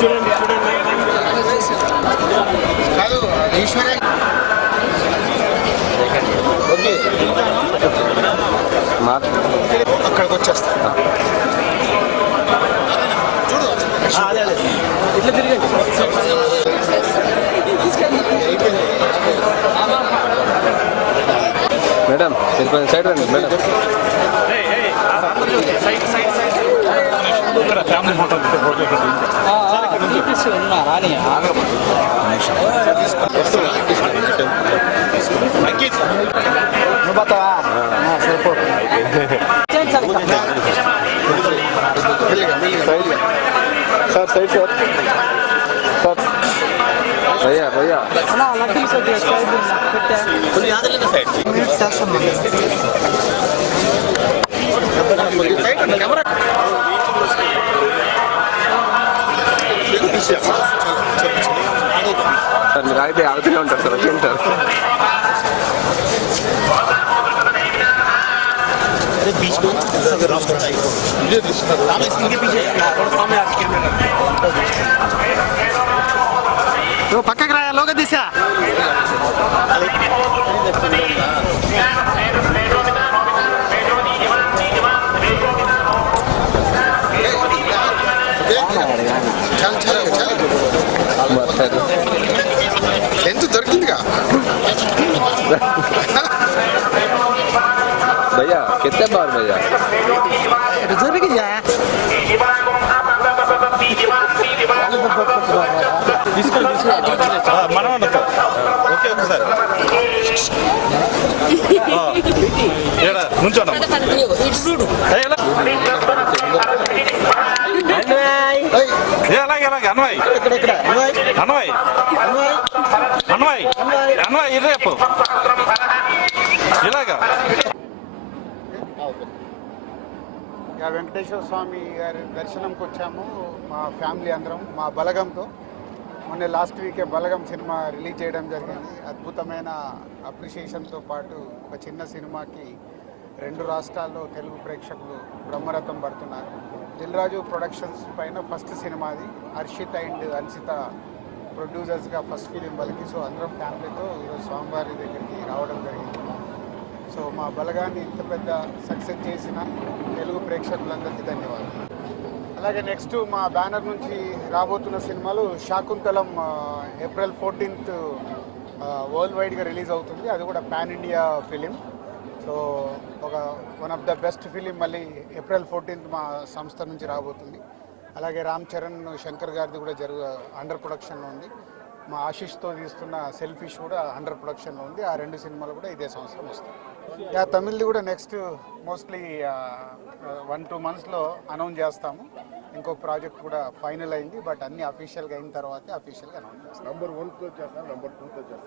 చూడండి అక్కడికి వచ్చేస్తా ఇట్లా తిరిగండి మేడం సైడ్ రండి మేడం ఫ్యామిలీ ఫోటో సరిపో సార్ సైడ్ సార్ సార్ భయ్యా భయ్యా సార్ మీరు అయితే ఆగుతూనే ఉంటారు సార్ వచ్చి ఉంటారు పక్కకి రాయా లోగా తీసా ఎంత దొరికిందిగా భయ్యా కిత్తే బార్ భయ్యా జరిగిందా మనం ఓకే ఓకే సార్ నుంచోండి అలాగే అలాగే అన్వయ్ అన్వయ్ అన్వయ్ అన్వయ్ రేపు ఇలాగా వెంకటేశ్వర స్వామి గారి దర్శనంకి వచ్చాము మా ఫ్యామిలీ అందరం మా బలగంతో. మొన్న లాస్ట్ వీకే బలగం సినిమా రిలీజ్ చేయడం జరిగింది. అద్భుతమైన అప్రిషియేషన్తో పాటు ఒక చిన్న సినిమాకి 2 రాష్ట్రాల్లో తెలుగు ప్రేక్షకులు బ్రహ్మరథం పడుతున్నారు. దిల్ రాజు ప్రొడక్షన్స్ పైన ఫస్ట్ సినిమాది. హర్షిత్ అండ్ అన్సిత ప్రొడ్యూసర్స్గా ఫస్ట్ ఫిలిం వాళ్ళకి. సో అందరం ఫ్యామిలీతో ఈరోజు స్వామివారి దగ్గరికి రావడం జరిగింది. సో మా బలగాన్ని ఇంత పెద్ద సక్సెస్ చేసిన తెలుగు ప్రేక్షకులందరికీ ధన్యవాదాలు. అలాగే నెక్స్ట్ మా బ్యానర్ నుంచి రాబోతున్న సినిమాలు శాకుంతలం ఏప్రిల్ 14th వరల్డ్ వైడ్గా రిలీజ్ అవుతుంది. అది కూడా pan India film. So one of the best film మళ్ళీ ఏప్రిల్ 14th మా సంస్థ నుంచి రాబోతుంది. అలాగే రామ్ చరణ్ శంకర్ గారిది కూడా అండర్ ప్రొడక్షన్లో ఉంది. మా ఆశిష్తో తీస్తున్న సెల్ఫిష్ కూడా అండర్ ప్రొడక్షన్లో ఉంది. ఆ 2 సినిమాలు కూడా ఇదే సంవత్సరం వస్తాయి. తమిళ్ది కూడా నెక్స్ట్ మోస్ట్లీ 1-2 monthsలో అనౌన్స్ చేస్తాము. ఇంకో ప్రాజెక్ట్ కూడా ఫైనల్ అయింది. బట్ అన్ని అఫీషియల్గా అయిన తర్వాత అఫీషియల్గా అనౌన్స్ చేస్తాం. నంబర్ 1 చేస్తాం, నంబర్ 2 చేస్తాం.